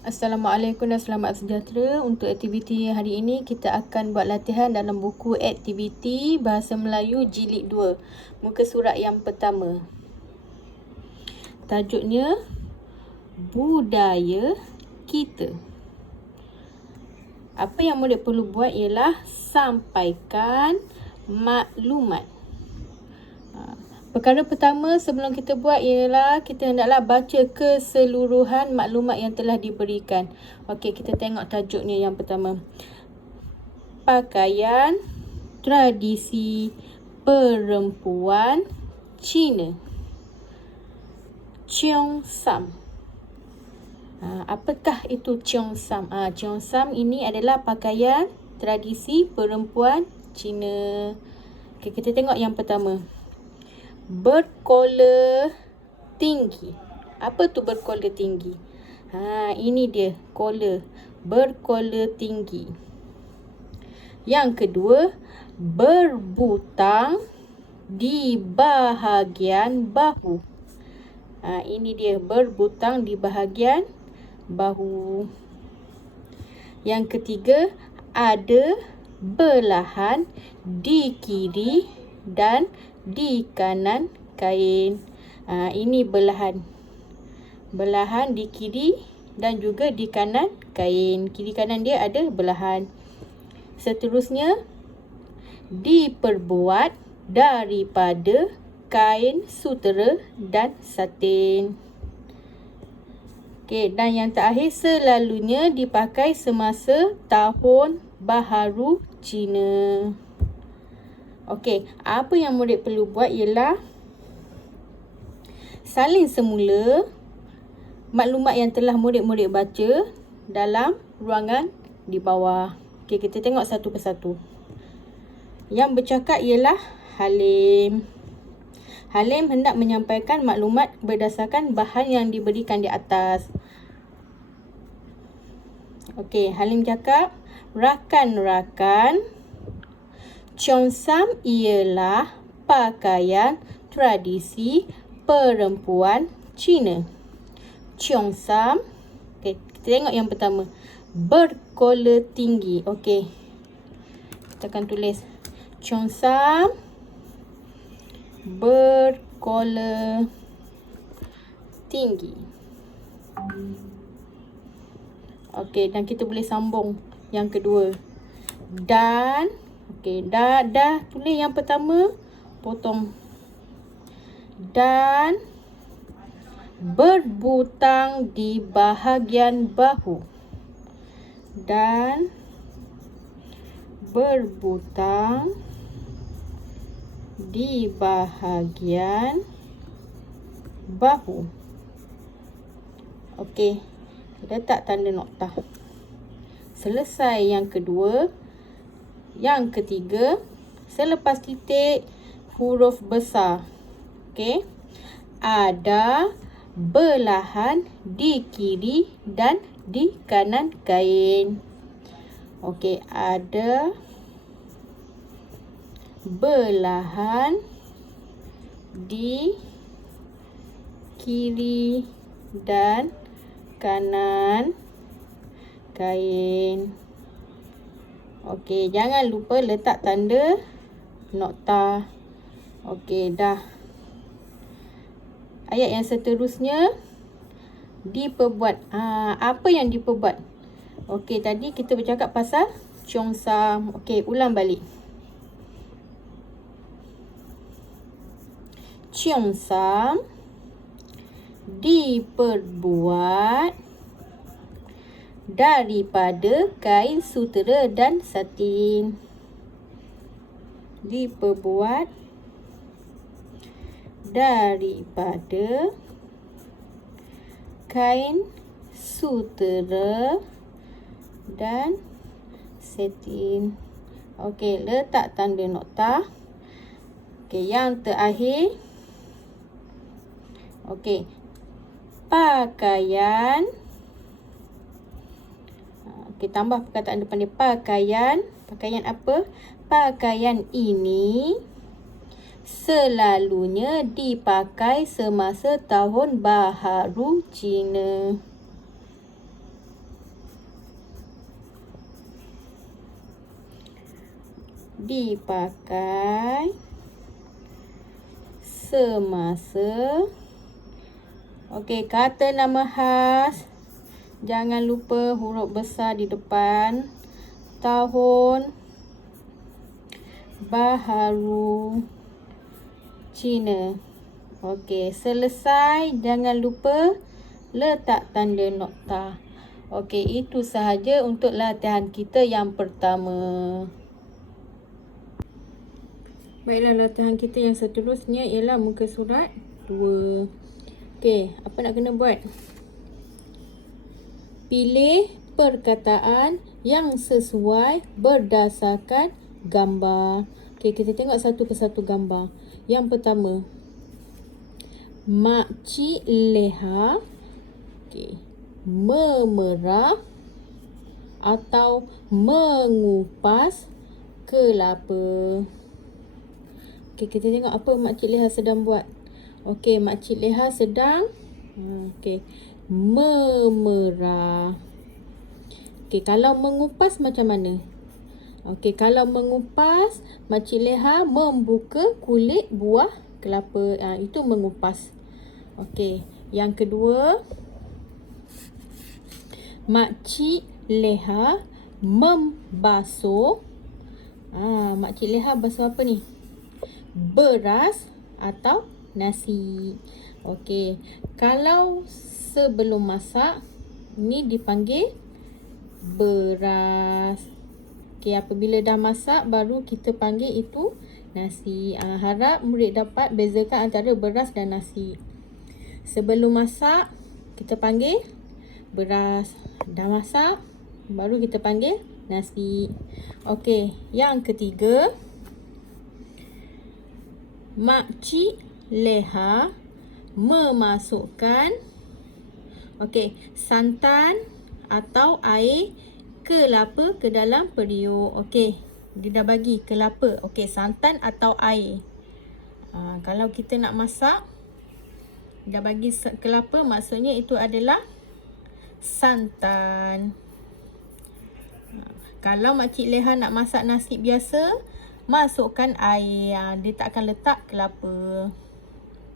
Assalamualaikum dan selamat sejahtera. Untuk aktiviti hari ini kita akan buat latihan dalam buku aktiviti Bahasa Melayu Jilid 2, muka surat yang pertama. Tajuknya Budaya Kita. Apa yang murid perlu buat ialah sampaikan maklumat. Perkara pertama sebelum kita buat ialah kita hendaklah baca keseluruhan maklumat yang telah diberikan. Okey, kita tengok tajuknya yang pertama. Pakaian tradisi perempuan Cina. Cheongsam. Apakah itu Cheongsam? Cheongsam ini adalah pakaian tradisi perempuan Cina. Okey, kita tengok yang pertama. Berkola tinggi. Apa tu berkola tinggi? Ini dia, kola. Berkola tinggi. Yang kedua, berbutang di bahagian bahu. Ini dia, berbutang di bahagian bahu. Yang ketiga, ada belahan di kiri dan di kanan kain. Ini belahan. Belahan di kiri dan juga di kanan kain. Kiri kanan dia ada belahan. Seterusnya, diperbuat daripada kain sutera dan satin. Okey, dan yang terakhir, selalunya dipakai semasa Tahun Baharu Cina. Okey, apa yang murid perlu buat ialah salin semula maklumat yang telah murid-murid baca dalam ruangan di bawah. Okey, kita tengok satu persatu. Yang bercakap ialah Halim. Halim hendak menyampaikan maklumat berdasarkan bahan yang diberikan di atas. Okey, Halim cakap, rakan-rakan, Cheongsam ialah pakaian tradisi perempuan Cina. Cheongsam, okay, kita tengok yang pertama. Berkola tinggi. Okey, kita akan tulis Cheongsam berkola tinggi. Okey, dan kita boleh sambung yang kedua. Dan okey, dah tulis yang pertama, potong. Dan berbutang di bahagian bahu. Dan berbutang di bahagian bahu. Okey, letak tanda noktah. Selesai yang kedua. Yang ketiga, selepas titik, huruf besar. Okey. Ada belahan di kiri dan di kanan kain. Okey, ada belahan di kiri dan kanan kain. Okey, jangan lupa letak tanda nokta. Okey, dah. Ayat yang seterusnya, diperbuat. Apa yang diperbuat? Okey, tadi kita bercakap pasal Cheongsam. Okey, ulang balik. Cheongsam diperbuat daripada kain sutera dan satin. Diperbuat daripada kain sutera dan satin. Okey, letak tanda nokta. Okey, yang terakhir. Okey, pakaian. Okey, tambah perkataan depan dia, pakaian. Pakaian apa? Pakaian ini selalunya dipakai semasa Tahun Baharu Cina. dipakai semasa. Okey, kata nama khas. Jangan lupa huruf besar di depan. Tahun Baharu Cina. Okey, selesai. Jangan lupa letak tanda nokta. Okey, itu sahaja untuk latihan kita yang pertama. Baiklah, latihan kita yang seterusnya ialah muka surat 2. Okey, apa nak kena buat? Pilih perkataan yang sesuai berdasarkan gambar. Okey, kita tengok satu persatu gambar. Yang pertama, Makcik Leha memerah atau mengupas kelapa. Okey, kita tengok apa Makcik Leha sedang buat. Okey, Makcik Leha sedang memerah. Okey, kalau mengupas macam mana? Okey, kalau mengupas, Makcik Leha membuka kulit buah kelapa. Itu mengupas. Okey, yang kedua, Makcik Leha membasuh. Makcik Leha basuh apa ni? Beras atau nasi. Okey, kalau sebelum masak, ni dipanggil beras. Okey, apabila dah masak, baru kita panggil itu nasi. Harap murid dapat bezakan antara beras dan nasi. Sebelum masak, kita panggil beras. Dah masak, baru kita panggil nasi. Okey, yang ketiga, Makcik Leha memasukkan santan atau air kelapa ke dalam periuk. Okey, dia dah bagi kelapa. Okey, santan atau air. Kalau kita nak masak, dah bagi kelapa, maksudnya itu adalah santan. Kalau Makcik Leha nak masak nasi biasa, masukkan air. Dia tak akan letak kelapa.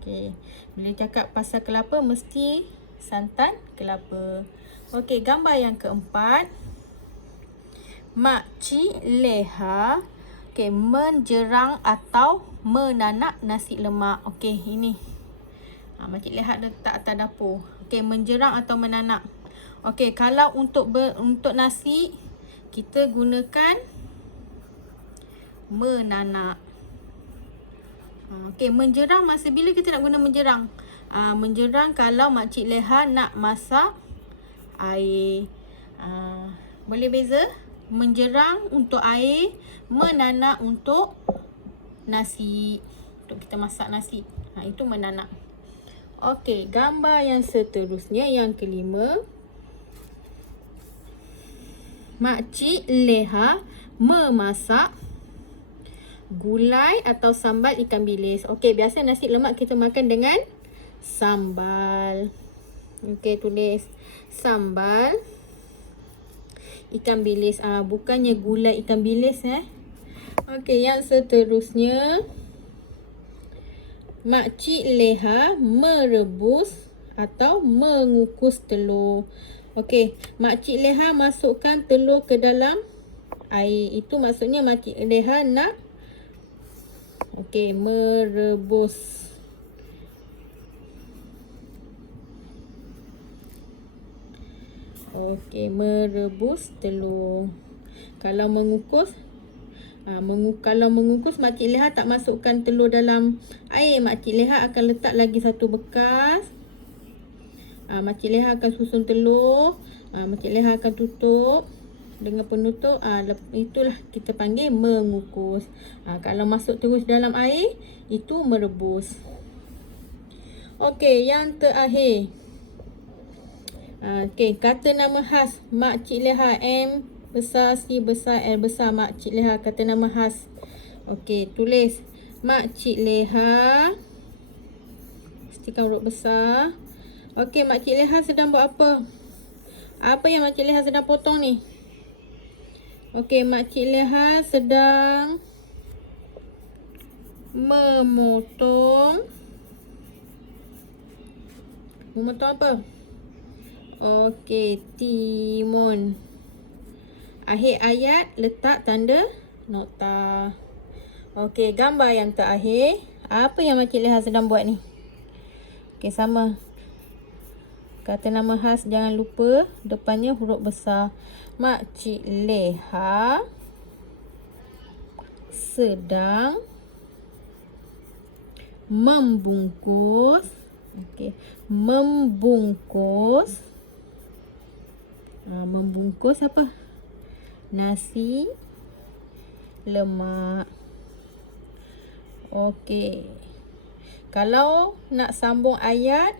Okey, bila cakap pasal kelapa, mesti santan kelapa. Okey, gambar yang keempat, Makcik Leha menjerang atau menanak nasi lemak. Okey, ini Makcik Leha letak atas dapur. Okey, menjerang atau menanak. Okey, kalau untuk nasi, kita gunakan menanak. Okey, menjerang masa bila kita nak guna menjerang? Menjerang kalau Makcik Leha nak masak air. Boleh beza? Menjerang untuk air, menanak untuk nasi. Untuk kita masak nasi. Itu menanak. Okey, gambar yang seterusnya, yang kelima, Makcik Leha memasak gulai atau sambal ikan bilis. Okey, biasa nasi lemak kita makan dengan sambal. Okey, tulis sambal ikan bilis. Bukannya gulai ikan bilis. Okey, yang seterusnya, Makcik Leha merebus atau mengukus telur. Okey, Makcik Leha masukkan telur ke dalam air. Itu maksudnya Makcik Leha nak merebus. Merebus telur. Kalau mengukus, Makcik Leha tak masukkan telur dalam air. Makcik Leha akan letak lagi satu bekas. Makcik Leha akan susun telur. Makcik Leha akan tutup dengan penutup. Itulah kita panggil mengukus. Kalau masuk terus dalam air, itu merebus. Okey, yang terakhir. Kata nama khas Makcik Leha. M besar, C besar, L besar. Makcik Leha, kata nama khas. Okey, tulis Makcik Leha. Pastikan huruf besar. Okey, Makcik Leha sedang buat apa? Apa yang Makcik Leha sedang potong ni? Okey, Makcik Leha sedang Memotong. Memotong apa? Okey, timun. Akhir ayat letak tanda nokta. Okey, gambar yang terakhir. Apa yang Makcik Leha sedang buat ni? Okey, sama. Kata nama khas jangan lupa depannya huruf besar. Makcik Leha sedang membungkus. Okey, membungkus. Membungkus apa? Nasi lemak. Okey. Kalau nak sambung ayat,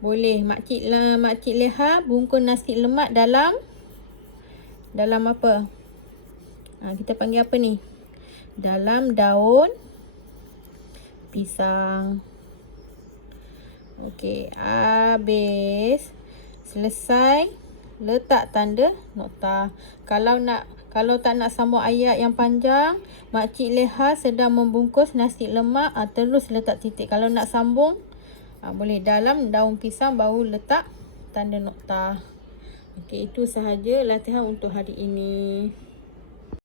boleh Makcik Leha bungkus nasi lemak dalam apa? Kita panggil apa ni? Dalam daun pisang. Okey, habis. Selesai, letak tanda nokta. Kalau tak nak sambung ayat yang panjang, Makcik Leha sedang membungkus nasi lemak, terus letak titik. Kalau nak sambung, boleh dalam daun pisang baru letak tanda nokta. Okey, itu sahaja latihan untuk hari ini.